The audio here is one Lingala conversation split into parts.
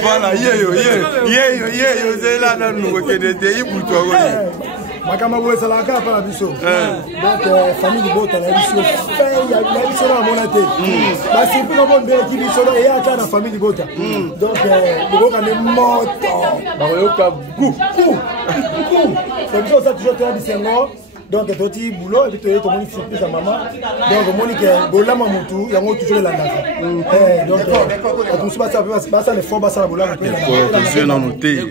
Voilà, c'est là dans nous que des pays pour toi. Makamabo c'est la carte la biso. Donc famille Bota la biso fait il y a biso na monate. Ba c'est pour bon de qui biso là il y a la famille Bota. Donc le Bota est mort. Ba yo ka coup. C'est biso ça toujours très bien. Donc toti boulot et puis tu as surprise à maman. Donc Monique bola mamutu yango toujours la nasa. Donc tout ça ça le fond ça la bola ko. Je na noté.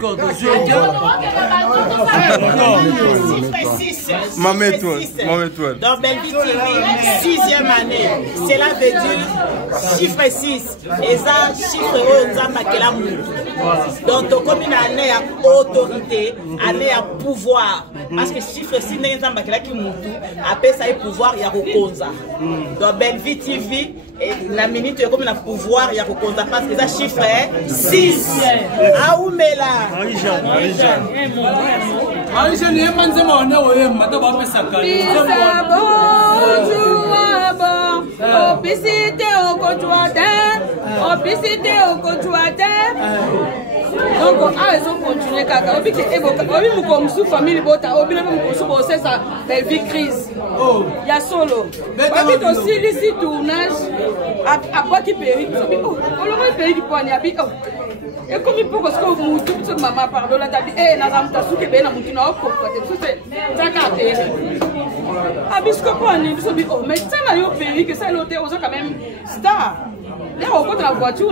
Maman toi. Dans Belleville TV, 6e année. Cela veut dire chiffre 6. Et ça, chiffre nous a marqué la moutou. Donc, comme une année à autorité, année à pouvoir. Parce que chiffre 6 n'est pas marqué la moutou. Après ça, il y a pouvoir, il y a Rokonza. Dans Belleville TV, la minute, il y a comme un pouvoir, il y a Rokonza. Parce que ça, chiffre 6. Aoumela. Donc, ils ont continué. Comme sous famille Bota, c'est ça, vie crise. Il y a solo. Mais aussi, ici, tournage, à quoi qui périt. On le périt du poignet. Et comme il faut que ce maman pardon, là, t'as dit, eh, Nazam, t'as souké, ben, tu n'as pas c'est ça qu'a péri. Oh, mais ça n'a pas péri, que ça, l'autre, on a quand même star. Là, on compte la voiture,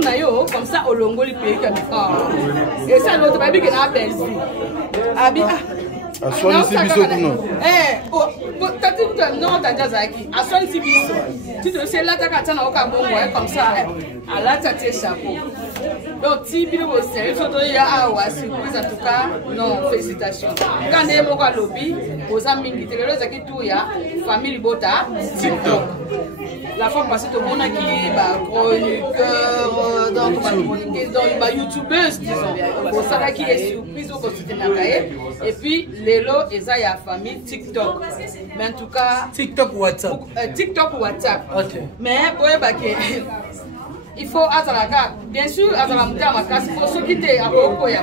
comme ça, au longo, il péri comme ça. Et ça, l'autre, baby, qui n'a pas belle. A soin ici biso non. Non, t'as déjà zaki. A soin ici biso. Tu te sais là t'as qu'à t'en avoir comme ça. À là t'as tes chapeaux. Donc si bien vous savez, surtout il y a surprise en tout cas. Non, félicitations. Quand on est au lobby, aux amis qui te le zaki tout ya famille Bota TikTok. La fois passée tout le monde qui chroniqueur donc bah youtubeuse disons. Pour ça qui est surprise au quotidien et puis Lelo et ça y a famille TikTok. Mais en tout cas TikTok ou WhatsApp. TikTok ou WhatsApp. OK. Mais il faut Azalaka. Bien sûr, Azalamuta Makas, il faut se quitter à Bokoya.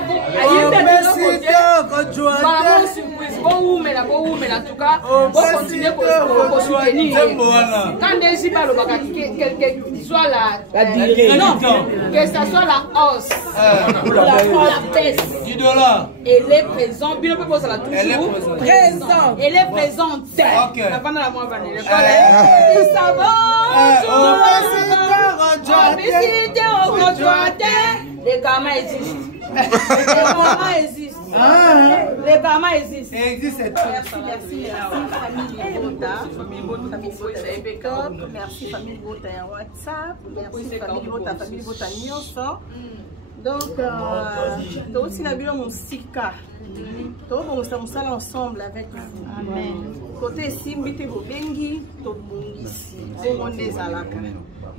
Bon, mais en tout cas, on continue pour soutenir. Quand des gens soit la durée, non, que ça soit la hausse, la baisse. Du dollar. Elle est présente, bien peu ça la toujours. Présente. Elle est présente. OK. La bande la moi vanille. Ça va. Les gamins existent. Les gamins existent. Merci, famille Bota. Famille Bota merci famille Bota WhatsApp. Merci famille Bota Nyonso. Donc, aussi la bio mon sika. Donc, on s'est ensemble avec vous. Amen. Côté Simbite Bobengi, Tobongisi, Bondes Alaka.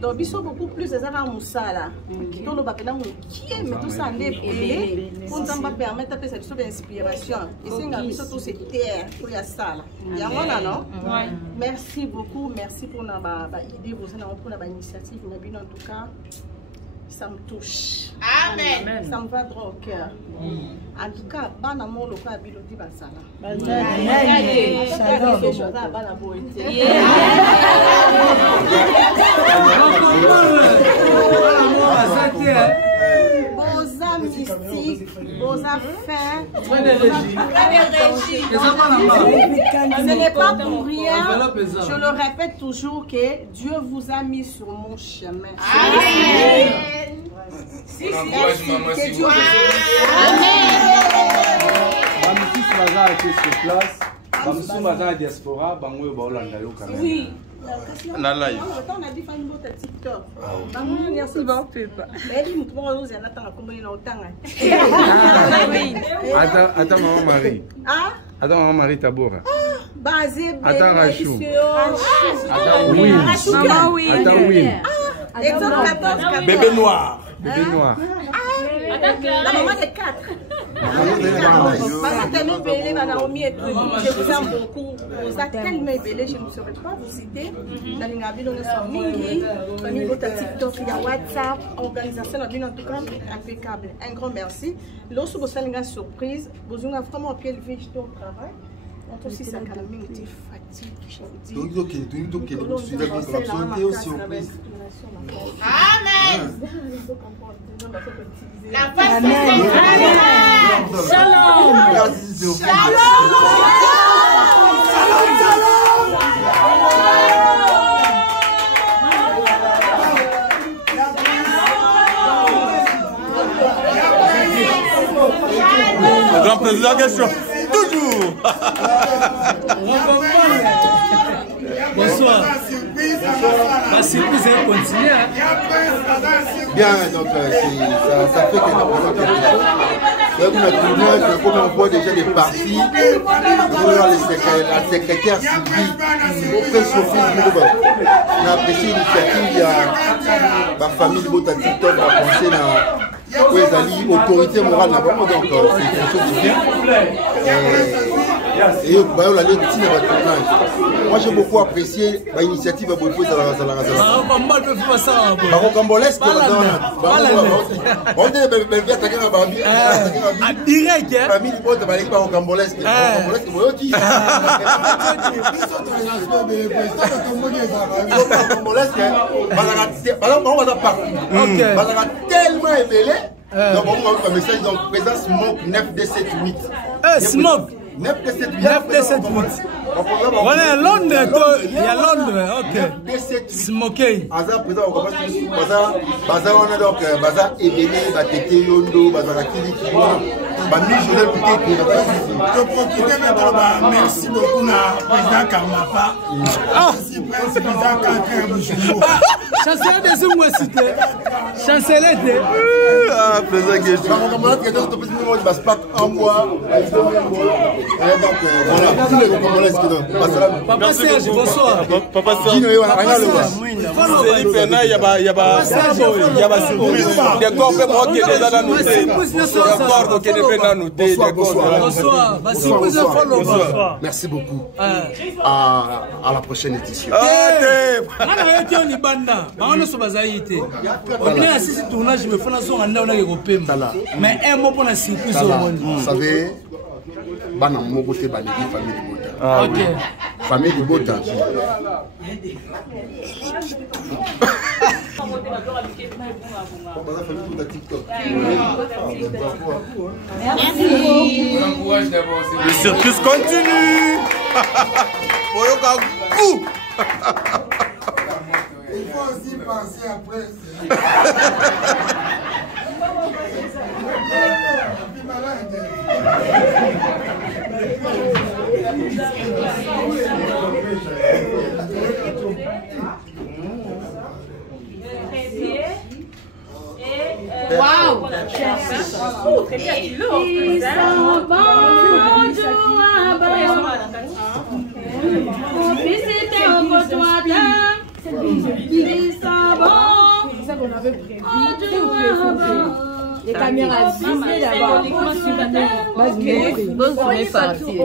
Donc, ils sont beaucoup plus des arts moussala. Donc, nous avons qui mais tout ça n'est pas pour nous permettre de faire cette inspiration. Et c'est un peu tout cette terre pour y ça. Non? Merci beaucoup, merci pour notre idée, pour notre initiative. En tout cas, ça me touche. Amen. Ça me va droit au cœur. En tout cas, bon amour, le cas Biloti Basala. Vos âmes mystiques, vos affaires, ce n'est pas pour rien. Je le répète toujours que Dieu vous a mis sur mon chemin. Amen. Que Dieu vous Oui. La live. On a dit famille Bota TikTok. Attends, maman Marie. Attends, maman Marie Tabora. Basé. Attends, Rachou. Attends, oui. Attends, oui. Exemple 14. Bébé noir. La maman de 4. Je vous aime beaucoup. Vous êtes tellement ébélé, je ne saurais pas vous citer. Dans les Nabi, on est sur Mingi, famille Bota TikTok, il y a WhatsApp, organisation en tout cas impeccable. Un grand merci. Lorsque vous avez une surprise, vous avez vraiment un pied levé au travail. On aussi ça quand même été fatigué, je vous dis. Amen. La paix. Shalom. Le grand président question. Toujours. Bonsoir. La surprise est continue. Bien, donc ça fait quelque chose. On a tourné, comme on voit déjà des parties, la secrétaire Sylvie, auprès Sophie, on a apprécié l'initiative, il y a la famille de Bota TikTok, on a pensé à l'autorité morale là-bas, donc c'est quelque chose de bien. Et moi j'ai beaucoup apprécié l'initiative à Bopo de la donc on a un message donc présence smoke 9D78. Smoke 9D78. On est à Londres, il y a Londres, ok. Smokey. Baza présent, on commence Baza on a donc Baza Ebele, Batete Yondo, Baza Kili Kiwa, Bami Joseph Bouté. Merci beaucoup à président Karmapa. Merci président Kakre. Chancelier des Oumouessité. Chancelier des. Ah, président Guéchi. On commence que dans ce petit moment, il passe pas un mois. Donc voilà, tous les Congolais. Papa Serge, bonsoir. Papa Serge. Il y a bonsoir. Merci beaucoup. À la prochaine édition. Mais un mot pour la surprise au monde. Vous savez, Bana Mogote Banegi, famille de Bota. Ok. Famille de Bota. Le circus continue. Il faut aussi penser après. Waouh! Très bien, il l'offre. Les caméras visées d'abord. Ok, donc on est parti.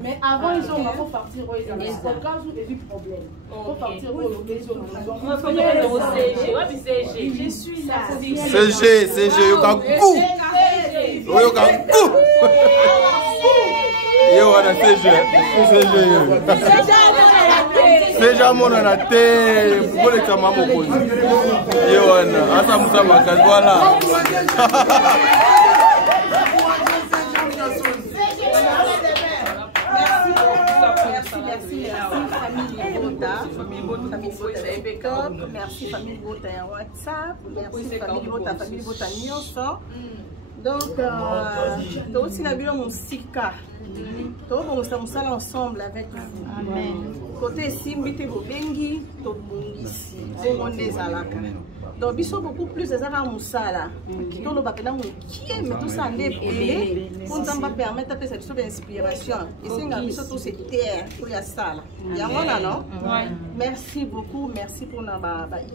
Mais avant, ils ont partir au cas où il y a du problème. Il faut partir au CG. Je suis là. CG, Yokaku. Yo, on a CG. CG, mon a té. Pour les camamos, yo, on a Asa Makas, voilà. Famille Bota impeccable. Merci famille Bota en WhatsApp. Merci famille Bota Nyonso. Donc, aussi la bio mon sika. Donc, on s'est ensemble avec vous. Amen. Côté Simbite Bobengi, tout ici. On est à la carte. Donc, ils sont beaucoup plus des arts moussala. Qui ont le papier dans mon qui mais tout ça n'est pas pour nous permettre de faire cette inspiration. Et c'est un peu tout cette terre pour la salle. Il y a un non? Merci beaucoup, merci pour la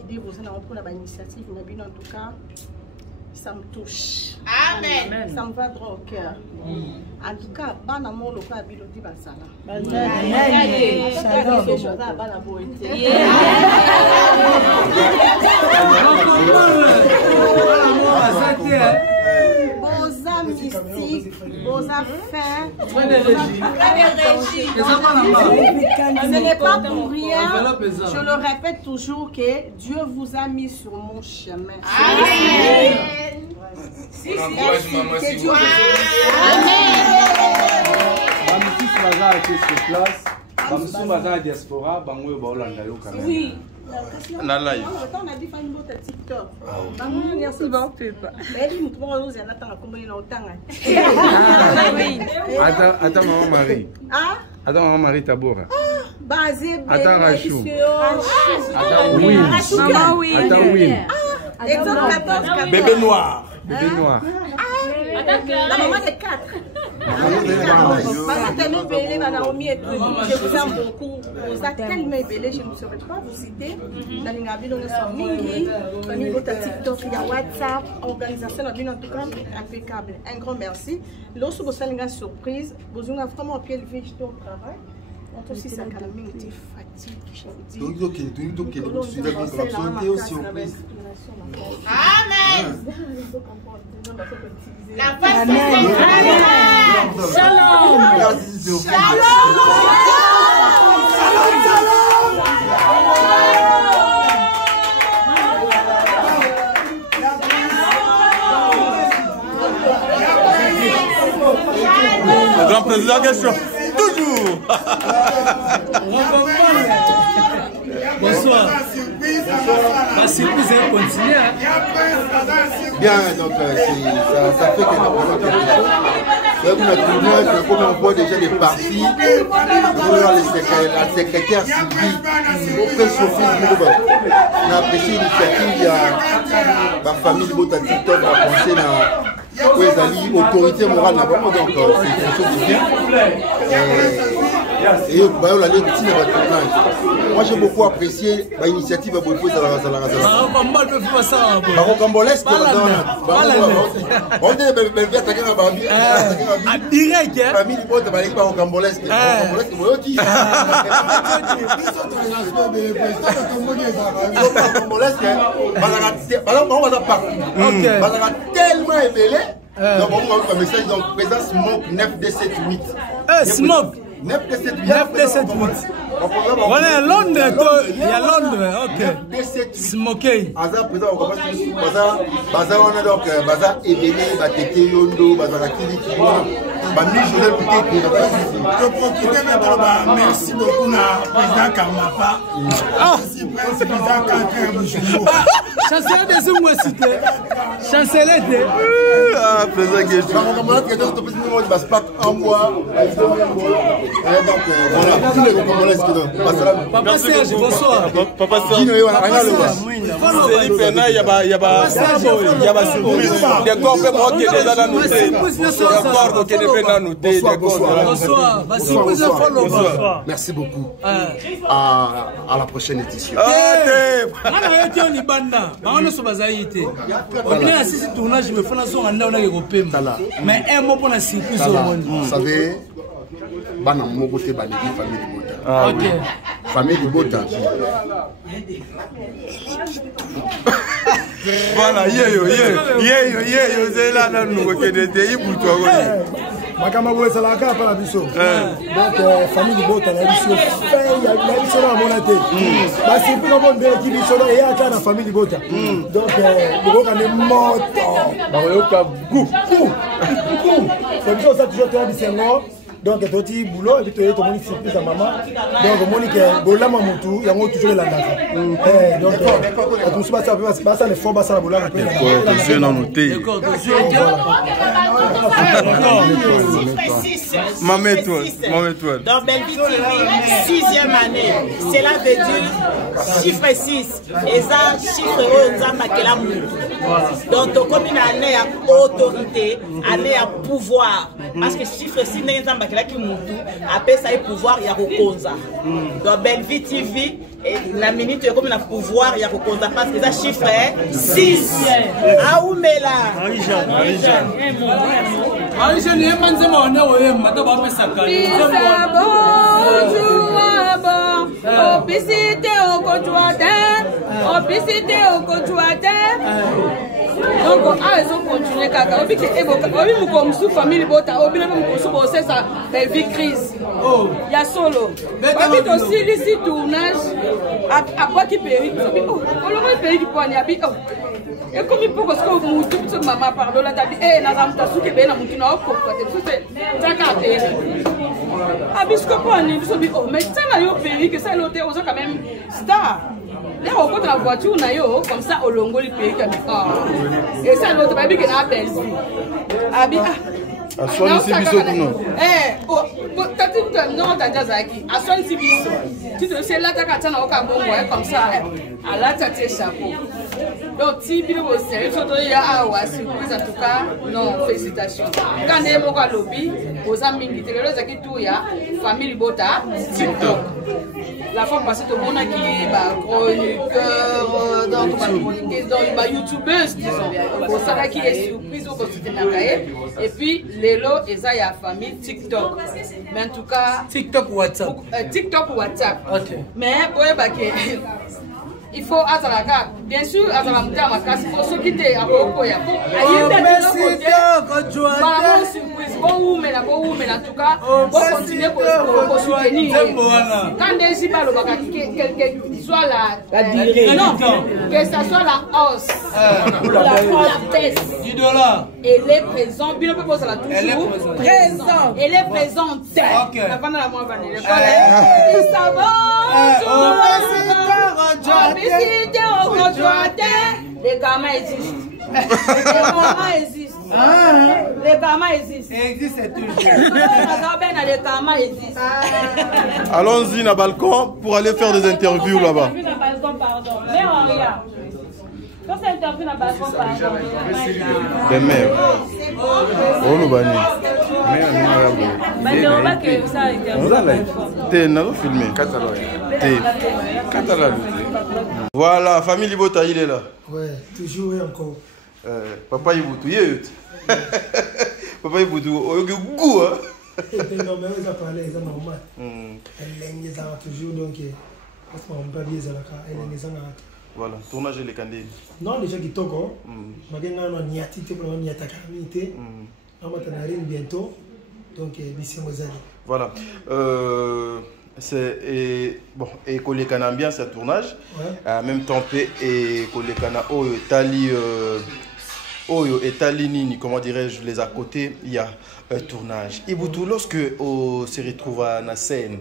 idée, vous avez pour la initiative. En tout cas, ça me touche. Amen. Ça me va droit au cœur. En tout cas, bon amour, le cas Biloti Basala. Boza mystique, Boza fin. Ce n'est pas pour rien. Je le répète toujours que Dieu vous a mis sur mon chemin. Amen. Que Dieu vous oui. On a dit faire une autre TikTok. Attends, maman Marie. Attends, maman Marie Tabora. Attends, Rachou. Attends, oui. Maman, oui. Attends, oui. Bébé noir. Bébé noir. La maman de 4. Je vous aime beaucoup. Vous êtes tellement ébélé, je ne saurais pas vous citer. Dans les navires, on est sur Mingi, au niveau de TikTok, il y a WhatsApp, organisation, en tout cas, impeccable. Un grand merci. Lorsque vous avez une surprise, vous avez vraiment pied levé au travail. On aussi ça calme, on fatigue. Amen. La paix. Shalom. Le grand président, question. Toujours. Bonsoir. La surprise est continuée. Bien, donc ça fait que nous avons quelque chose. Vous avez tourné, comme on voit déjà des parties, la secrétaire Sylvie, auprès de Sophie, on a apprécié l'initiative, il y a la famille de Bota TikTok, on a pensé à l'autorité morale, donc c'est quelque chose de bien. Et moi j'ai beaucoup apprécié l'initiative à Boifo Zala. Barocambolesque, on est attaqué à Barbie. À direct, hein? Famille du Bote, Barocambolesque. Tellement ébélé. Donc on a un message, donc présence Smoke 9D78. Smoke 9D78. On est à Londres, il y a Londres, ok. Smokey. Bazar présent, on commence Bazar, on a donc Bazar ébélé, Bateke Yondo, Bazar Akili Kibona. Merci beaucoup à président Karmapa. Merci président Kakar. Chancelier des Oumouessité. Chancelier des. Ah, président Guéjou. Papa Serge, bonsoir. Papa Serge. C'est l'Ipena, il y a des surprises. Des corps qui est déjà noté. Des corps qui est déjà noté. Bonsoir. Merci beaucoup. À la prochaine édition. Mais un mot pour la surprise au monde. Vous savez, famille de Bota. Voilà, c'est là, nous, qui était pour toi. Makamabo Salaka par la biso. Donc famille de Bota la biso fait il y a biso là mon até. Bah c'est plus bon de qui biso là et à la famille de Bota. Donc le Bota est mort. Bah on a goût. C'est biso ça toujours très bien. Donc toti boulot et puis tu as surprise à maman. Donc Monique bola mamutu il y a toujours la date. Donc tout ça ça les formes ça la bola un peu. Je n'en noté. Maman toi. Dans Belleville TV 6e année. Cela veut dire chiffre 6 et ça chiffre nzamba mutu. Donc comme une année à autorité, année à pouvoir parce que chiffre 6 nzamba qui mutu après ça est pouvoir ya kokonza. Dans Belleville TV et la minute comme un pouvoir ya kokonza parce que ça chiffre 6. Aoumela. Aïcha ni emanze maone oye mata ba pesaka. Opicité au contourate. Donc, ils ont continué kaka. Obi mu comme sous famille bota, obi mu comme sous bosser sa belle crise. Il y a solo. Obi aussi ici tournage à quoi qui périt. Obi oh, le périt qui poigne abi oh. Et comme il peut parce que mu tout maman pardon là tabi eh na zamta suke be na mukina ko ko te taka péri. Abisco poigne biso bi oh mais ça na yo péri que ça l'autre on quand même star. Là, on compte la voiture, comme ça, au longo, le pays comme ça. Et ça, l'autre, baby, qui n'a pas de abi, à son ici, non. Non, t'as déjà Zaki. À son ici, tu te sais là, t'as qu'à t'en avoir comme ça. À la tête, chapeau. Donc, si tu veux aussi, surtout, il y a surprise en tout cas. Non, félicitations. Quand on est au lobby, aux amis, il y a des tout, il y a famille Bota, TikTok. La fois passée, tout le monde qui est chroniqueur, donc youtubeuse, disons. Pour ça, qui est surprise au côté de et puis, Lélo et ça, il y a famille TikTok. Mais en tout cas, TikTok ou WhatsApp? TikTok ou WhatsApp. Ok. Mais, il faut Azalaka. Bien sûr, Azalamouta, il faut se quitter à Bokoya. Maman surprise, bon mais en tout cas, on continue pour soutenir. Quand des gens parlent, quelle soit non, que ça soit la hausse, la baisse. Elle est présente, bien peut poser la toujours. Présente. Elle est présente. Avant la mois vanille. Ça va. Les gamins existent. Les gamins existent. Ils existent toujours. Les gamins existent. Allons-y dans le balcon pour aller faire des interviews là-bas. Mais on regarde. Quand c'est interview dans le balcon, pardon. Des mères. Oh, le bani. Voilà, famille Libota, il est là. Ouais, toujours et encore. Papa Iboutou, il est Papa Iboutou, il est goût, hein. Non, mais ils ont parlé, c'est normal. Elle les a toujours, donc, parce qu'on ne peut pas dire ça, elle les a. Voilà, tournage les candidats. Non, déjà qui toko, maintenant on y a tité pour on y a ta communauté. On va t'en arriver bientôt, donc d'ici aux années. Voilà. C'est bon et collé can ambiance à tournage. En même temps et collé cana Oyo Italie nini, comment dirais-je, les à côté, il y a un tournage. Iboutou, lorsque on se retrouve à la scène,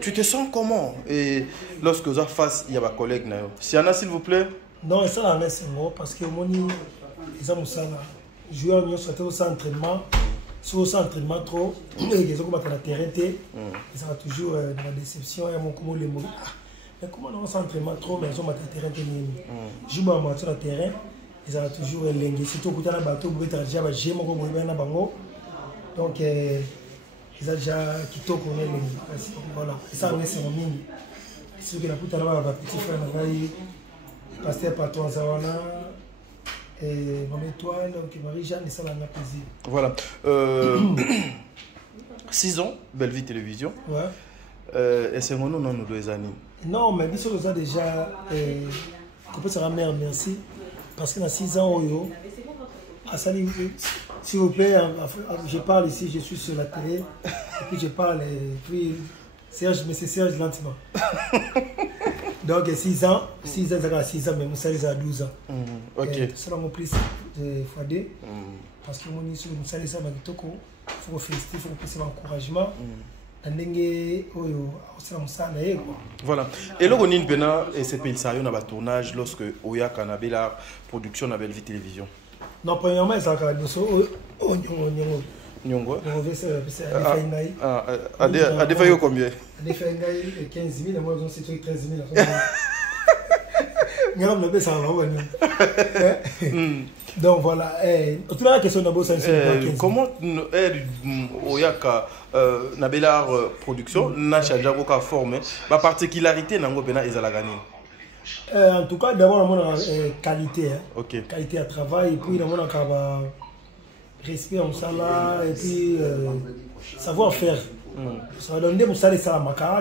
tu te sens comment? Et lorsque vous êtes face, il y a ma collègue. S'il y en a, s'il vous plaît? Non, ça en est moi parce que moi, ils ont ça là. Joueurs, nous sommes au centre entraînement. Si au centre entraînement trop, ils ont commencé à la terrain, ils sont toujours dans la déception. Et mon comment les mots. Mais comment on s'entraînement trop, mais ils ont commencé à la terrain. Je joue à sur le terrain. Ils ont toujours l'engue. Surtout quand on a bateau, vous êtes déjà j'ai mon gros na bango. Donc ils ont déjà quitté qu'on est l'engue. Voilà. Ça on est sur mini. Ce que la putain là va petit frère va passer par toi Zawana et mon étoile donc Marie-Jeanne et ça l'a plaisir. Voilà. 6 ans Belleville Télévision. Ouais. Et c'est mon nom nous 2 années. Non mais bien sûr ça déjà qu'on peut se remercier merci. Parce que dans 6 ans, s'il vous plaît, je parle ici, je suis sur la télé, et puis je parle, et puis Serge, mais c'est Serge lentement. Donc 6 ans, 6 ans, mais Moussa a 12 ans. Ok. C'est mon plus de Fadé, parce que mon issue, Moussa les a Magitoko, faut féliciter, faut passer l'encouragement. Voilà. Et là, on a une SCP sérieux dans le tournage lorsque Oya Kanabé la production de la Belle Vie Télévision. Non, premièrement, c'est un Nyongo. À des failles combien? À des failles 15 000, moi c'est 13 000. Donc voilà. Toute la question d'abord, c'est comment Oyaka Nabela production n'a changé aucune forme. La particularité Nango Bena Ezalagani. En tout cas, d'abord, on a qualité. Ok. Qualité à travail, et puis on a respect en sala, et puis savoir-faire. Ça va donner pour ça les salamakara,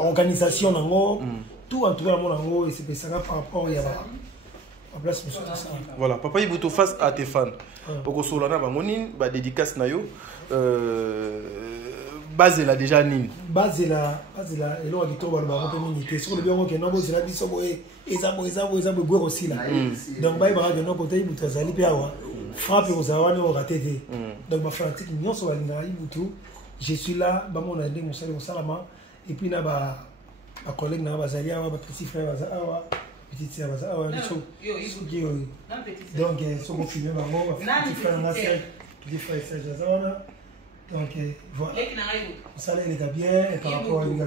organisation nango, tout en tout cas mon et c'est ça par rapport à place voilà, papa il bouto face à tes fans. Pour que Solana bangonin ba dédicace na yo base là déjà nin. Base là et là qui tombe ba communauté sur le bien que non c'est la biso boy eza boy aussi là. Donc ba ba de non côté il bouto zali pe awa. Frappe aux awana au raté. Donc ma fanatique non so balinga ibutu. Je suis là, ba mon ande musali salama et puis na ba collègue na ba zalia ba petit frère ba zawa petite sœur ba zawa donc so ko filmer ba mo petit frère na sœur petit frère Serge zawana donc voilà ça les gars bien et par rapport à lui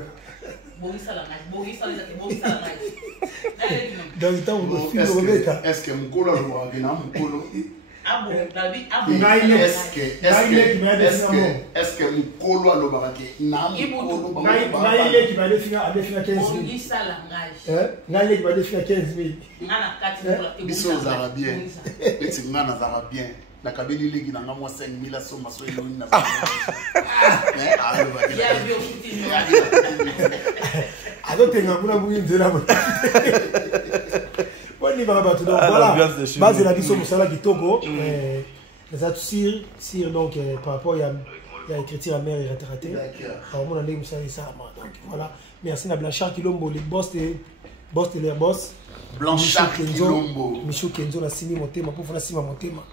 donc tant on filme est-ce que mukolo wa bina mukolo est-ce que mukolo alobaka ke na mukolo ngai qui va définir 15 000 ngai qui va définir 15 000 biso zara bien beti ngana zara bien na kabeli legi na ngamo 5 000 soma so yoni na mais alobaka azotenga kuna bungi nzela voilà, base la biso musala kitoko les atouts sur donc par rapport il y a écriture à mère et raté alors mon allé musala ça donc voilà merci na Blanchard Kilombo le boss de leur boss Blanchard Kilombo Michou Kenzo na simi motema pour faire sima motema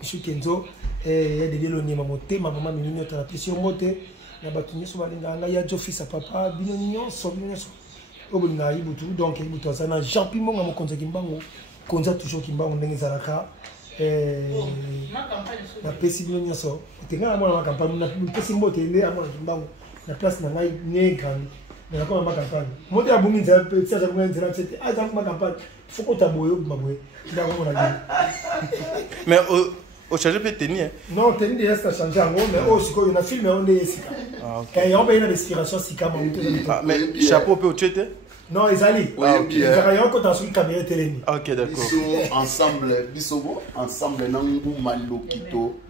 Michou Kenzo et ya de loni motema maman minyo ta pression moté na batuni so balinga nga ya jo fils à papa binyo so obolinga ibutu donc ibutu azana Jean Pimonga mokonza kimbango konza toujours kimbango ndenge zalaka na pesi bino nyoso tenga na campagne na pesi mbote ile amona kimbango na place na ngai negrandi na kwa campagne modi abungi nzela pesi za bungi nzela c'était à dans ma campagne faut que taboyo maboye nda ko na mais au changer peut tenir non tenir reste changer en gros mais au siko na film on est sika et on a une inspiration sika mais chapeau peut au chete. Non, ils allaient. Ils allaient encore dans une caméra télé. Ok, d'accord. Ensemble, Bisobo, ensemble, Nangu Malokito,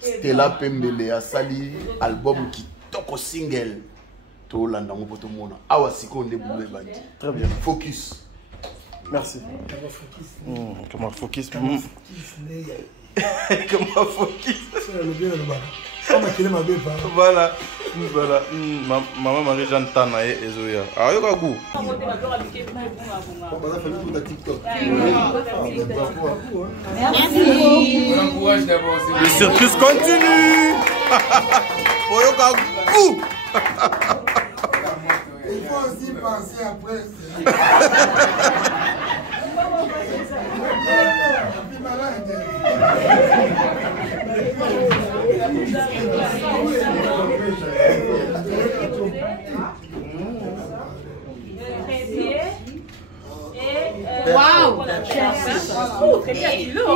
Stella Pembele, Sali, album qui toque au single. Tout l'andango pour tout le monde. Awa Siko, on déboule bandi. Très bien. Focus. Merci. Comment focus? Comment focus? Voilà, voilà. Maman Marie-Jeanne Tana et Ezoya. Ah, yoga goût. Le circus continue. Oh, yoga goût. Il faut aussi penser après. Waouh! Très bien, kilo.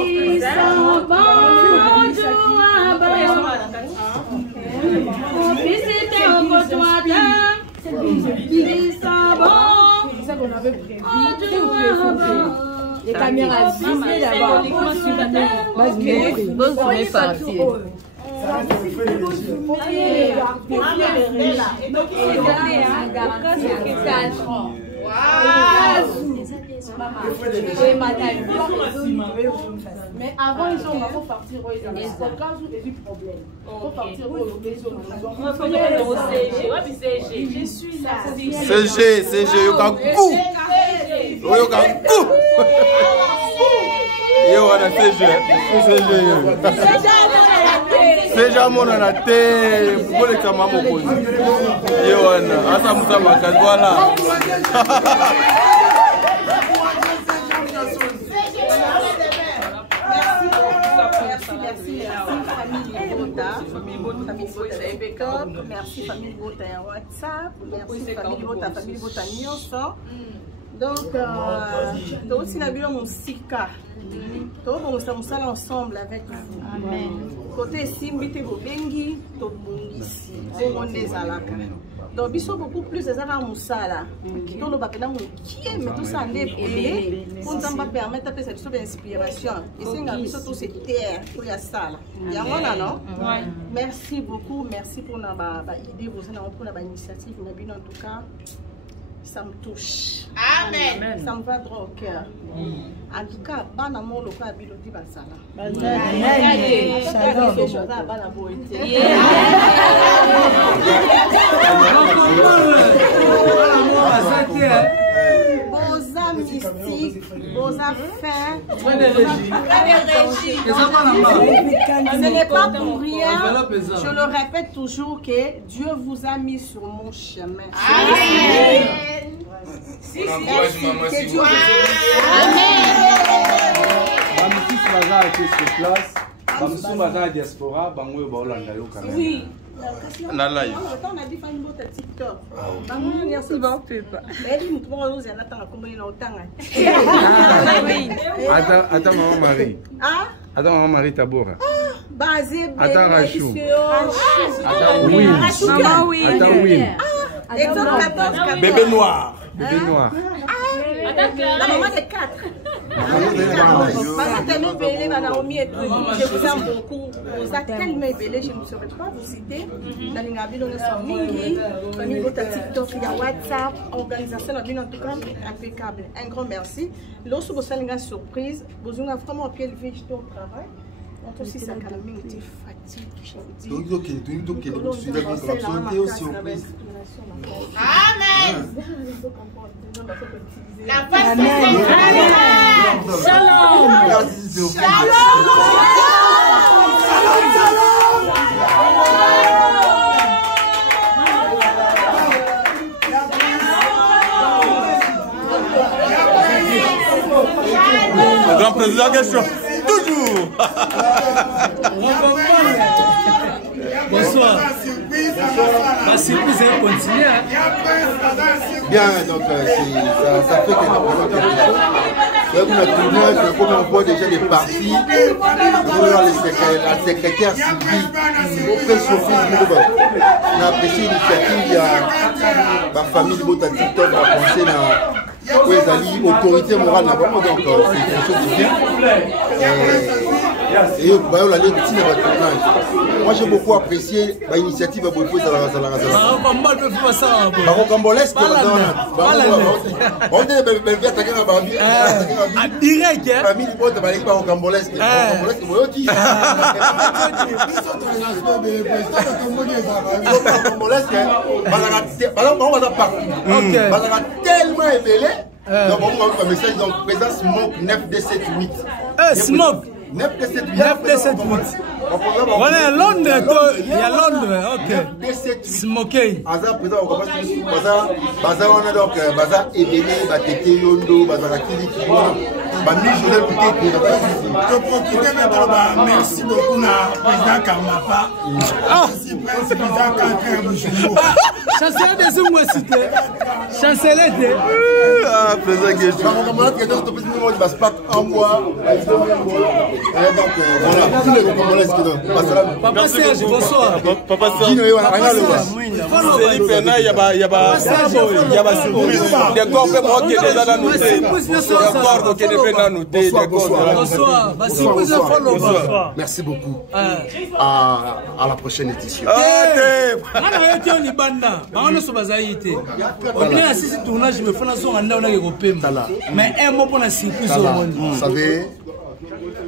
Les caméras visées d'abord. Bose on est parti. Mais avant, ils ont partir au cas où il y a du problème. Il faut partir au CG. Je suis là. CG, yoka goût. Yoka goût. Yo, on a CG. Seja mona na te bole kama mokozi. Yewana asa musa makazi voilà. Merci famille Bota en WhatsApp, merci famille Bota Nyonso. Donc aussi na bilo musika. To bon ça ensemble avec vous. Amen. Côté Simbite Bobengi, to bongisi. Bonde zalaka. Donc biso beaucoup plus des ara musala. To lo bakena mu kie mais tout ça ndepele pour nous permettre de faire cette inspiration. Et c'est nga biso tout c'est terre pour ya sala. Ya ngona non? Merci beaucoup, merci pour na ba idée vous na pour na ba initiative na bino en tout cas. Ça me touche. Amen. Ça me va droit au cœur. En tout cas, ban amour le cas biloti basala. Boza mystique, boza fin. Ce n'est pas pour rien. Je le répète toujours que Dieu vous a mis sur mon chemin. Amen. Que Dieu vous oui. Na live. On a dit famille Bota TikTok. Merci beaucoup. Attends maman Marie. Ah? Attends maman Marie Tabora. Basé attends Rachou. Attends oui. Attends oui. Et toi 14 Bébé noir. Bébé noir. La maman de 4. Je vous aime beaucoup. Vous êtes tellement belle, je ne saurais pas vous citer. Dans les navires, on est sur Mingi, famille Bota TikTok, il y a WhatsApp, organisation, en tout cas impeccable. Un grand merci. Lorsque vous avez une surprise, vous avez vraiment bien levé au travail. On aussi ça quand même été fatigué. Amen. La paix. Shalom. Le grand président question. Toujours. Bonsoir. La surprise est continue. Bien, donc ça fait quelque chose. Donc, on a tourné, comme on voit déjà des parties, la secrétaire Sylvie, auprès Sophie, on a apprécié l'initiative, il y a la famille de Bota TikTok, on a pensé à l'autorité morale, donc c'est quelque chose de bien. Et moi j'ai beaucoup apprécié l'initiative de Boifo Zala. donc on va message donc présent Smoke 9278. Smoke 9278. On est à Londres, il y a Londres, ok. Smokey. Azar présent on commence bazar on a donc bazar Ebele, Bateke Yondo, bazar Kili Kiwa, Bami Joseph Pouté. Je profite maintenant, merci beaucoup à président Karmapa. Merci président Karmapa. Chancelier des universités. Chancelier des. Ah, président Guéjou. On a quelqu'un qui passe pas en bois. Donc voilà, tous les Congolais qui donnent. Papa Serge, bonsoir. Papa Serge. Il y a surprise. Des corps qui sont dans nous. Des corps qui sont dans nous. Bonsoir. Merci beaucoup. À la prochaine édition. Mais un mot pour la surprise au monde. Vous savez,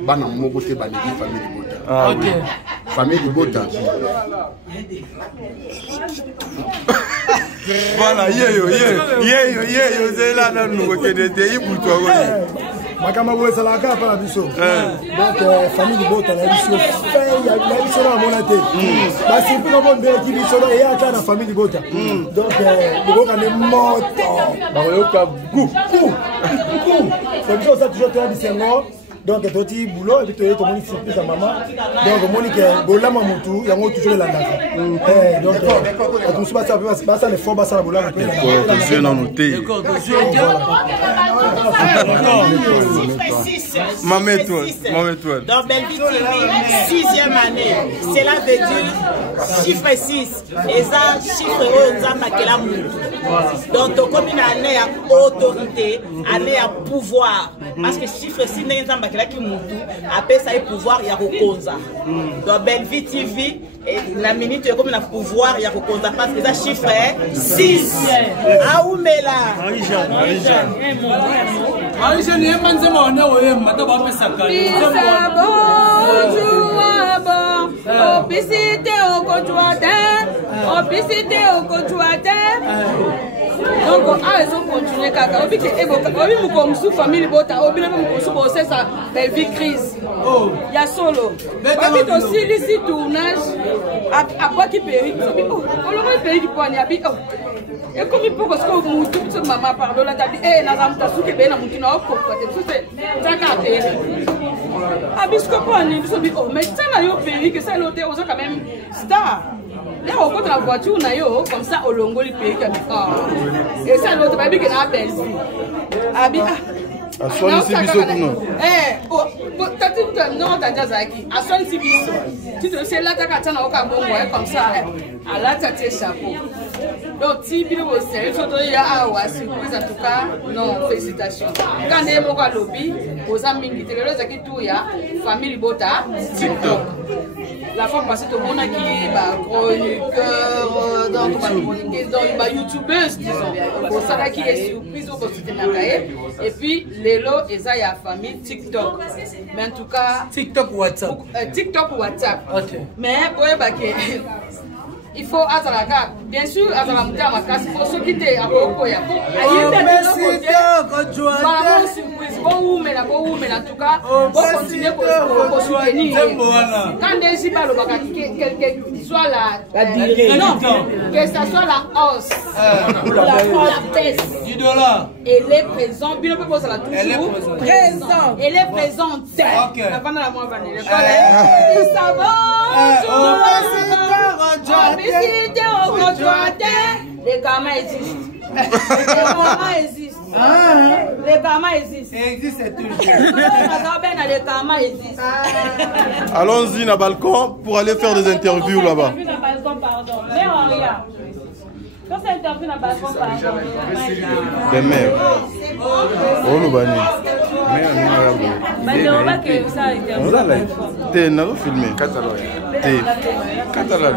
mon côté, famille de Bota. Ok. Famille de Bota. Voilà, c'est là, nous, makambo boye ezalaka mpa na biso donc famille libota na biso fin ya biso na amona te basurprise moko ndeleki biso eyaka na famille libota donc bokoka nde moto bakoyoka gu biso oza toujours toya bisengo donc toti boulot et puis toye tomoni surprise ya mama donc omoni ke bolama motu yango toujours elandaka donc atomosu basala effort basala bolama mpe Maman étoile. Dans Belgique TV, 6e année. Cela veut dire chiffre 6. Et ça, chiffre donc, comme une année à autorité, année à pouvoir. Parce que chiffre 6 n'est pas qui moutou. Après ça, il pouvoir, il y a Rokonza. Dans Belgique TV, la minute comme un pouvoir, il y a Rokonza. Parce que ça, chiffre 6. Aoumela. Obésité au donc, ils ont continué. Obi famille bota, obi c'est ça, belle vie crise. Il y a solo. Obi aussi ici tournage à quoi qui périt. Oh, le pays qui poigne habite. Et comme il peut parce que tout maman pardon là t'as dit eh na ramta souke be na mutu na oko quoi c'est ça qu'a péri. Abisco poigne biso bi oh mais ça na yo péri que ça l'autre aux quand même star. Là on compte la voiture na yo comme ça au longo li péri comme et ça l'autre ba bi que na belle vie. Abi a soigné si biso non tati non tata zaki a soigné si biso tu te sais là ta katana oka bongo comme ça à la tati chapeau donc si bilo au sérieux surtout il y a surprise en tout cas non félicitations quand est mon lobby aux amis qui télé zaki tout ya famille bota TikTok la fois passée tout le monde qui ba chroniqueur donc ba youtubeuse disons pour ça qui est surprise au quotidien et puis Lelo et ça y a famille TikTok. Mais en tout cas TikTok WhatsApp. TikTok WhatsApp. OK. Mais il faut Azalaka. Bien sûr, Azalamouta ma casse pour ceux qui étaient à Bokoya. Surprise. Bon mais en tout cas, on continue pour soutenir. Quand des ici parlent quel soit la non, que ça soit la hausse, la baisse du dollar. Elle est présente. Bien peut poser la toujours présente. Elle est présente. OK. Avant la moi vanille. Ça va. Les gamins existent. Les gamins existent. Ils existent toujours. Les gamins existent. Allons-y na balcon pour aller faire des interviews là-bas. Mais en rien. Quand c'est interview na balcon pardon. Des mères. Oh nous bani. Mais on va que ça interview. T'es n'a pas filmé. Catalogue.